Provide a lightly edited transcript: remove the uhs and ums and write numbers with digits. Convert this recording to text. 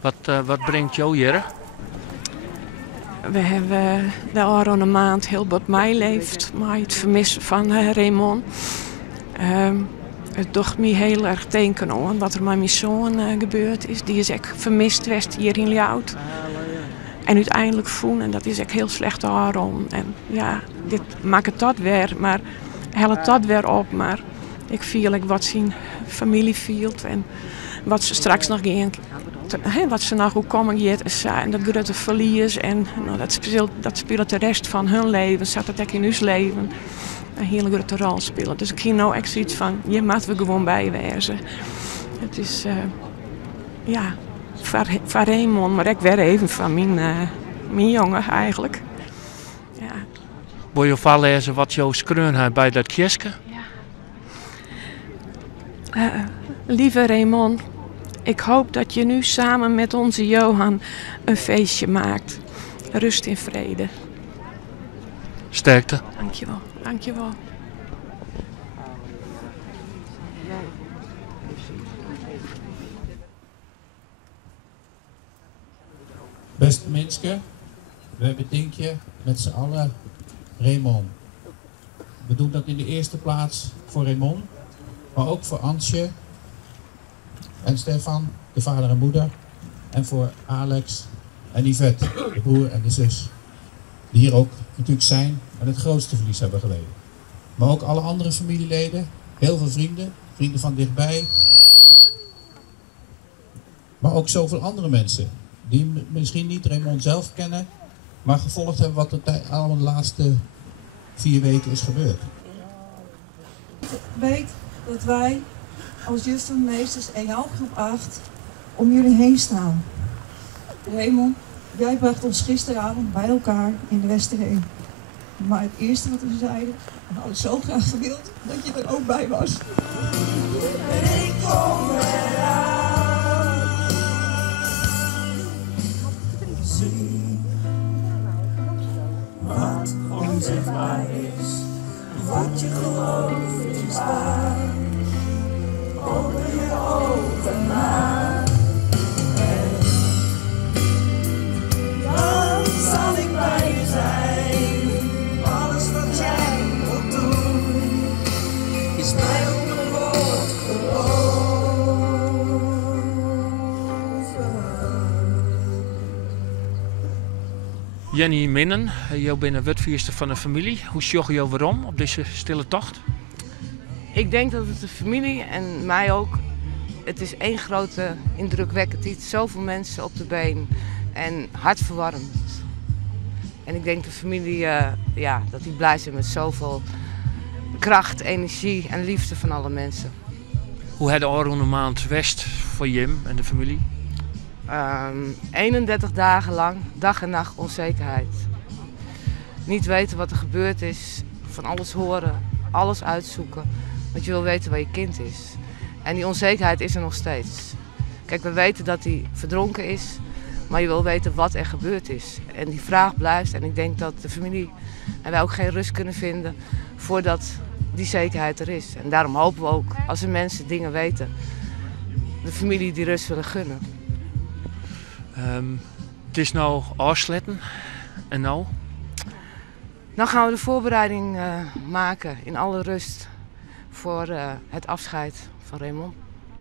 Wat brengt jou hier? We hebben de afgelopen maand heel wat meeleefd met het vermissen van Raymond. Het doet me heel erg denken aan wat er met mijn zoon gebeurd is. Die is echt vermist geweest hier in Ljout. En uiteindelijk voelen, en dat is echt heel slecht daarom. En ja, dit maakt het dat weer, maar helpt dat weer op. Maar ik voel wat zijn familie voelt en wat ze straks nog gaan. Wat ze nog hoe komen en dat grote verlies en nou, dat speelt de rest van hun leven, zat het ook in ons leven een hele grote rol spelen. Dus ik zie nou echt zoiets van, je moet we gewoon bijwezen. Het is van Raymond, maar ik weer even van mijn jongen eigenlijk. Ja. Wil je voorlezen wat jou skreun heeft bij dat kistje? Lieve Raymond, ik hoop dat je nu samen met onze Johan een feestje maakt. Rust in vrede. Sterkte. Dankjewel, dankjewel. Beste mensen, we bedenken met z'n allen Raymond. We doen dat in de eerste plaats voor Raymond, maar ook voor Ansje en Stefan, de vader en moeder, en voor Alex en Yvette, de broer en de zus, die hier ook natuurlijk zijn en het grootste verlies hebben geleden. Maar ook alle andere familieleden, heel veel vrienden, vrienden van dichtbij, maar ook zoveel andere mensen die misschien niet Raymond zelf kennen, maar gevolgd hebben wat er allemaal de laatste 4 weken is gebeurd. Weet dat wij als juffenmeesters en jouw groep 8 om jullie heen staan. Raymond, jij bracht ons gisteravond bij elkaar in de Westerheen. Maar het eerste wat we zeiden, we hadden zo graag gewild dat je er ook bij was. Ik kom eraan. Zie wat onzegbaar is, wat je gelooft is waar. Open je ogen maar. En dan zal ik bij je zijn. Alles wat jij wilt doen, is mij op mijn woord geloven. Jenny Minnen, jou bent een wetviester van een familie. Hoe zorg je waarom op deze stille tocht? Ik denk dat het de familie en mij ook, het is één grote indrukwekkend iets. Zoveel mensen op de been en hartverwarmend. En ik denk de familie, dat die blij zijn met zoveel kracht, energie en liefde van alle mensen. Hoe had de afgelopen maand West voor Jim en de familie? 31 dagen lang, dag en nacht onzekerheid. Niet weten wat er gebeurd is, van alles horen, alles uitzoeken. Want je wil weten waar je kind is. En die onzekerheid is er nog steeds. Kijk, we weten dat hij verdronken is, maar je wil weten wat er gebeurd is. En die vraag blijft en ik denk dat de familie en wij ook geen rust kunnen vinden voordat die zekerheid er is. En daarom hopen we ook, als er mensen dingen weten, de familie die rust willen gunnen. Het is nou afsluiten en nou? Dan gaan we de voorbereiding maken in alle rust voor het afscheid van Raymond.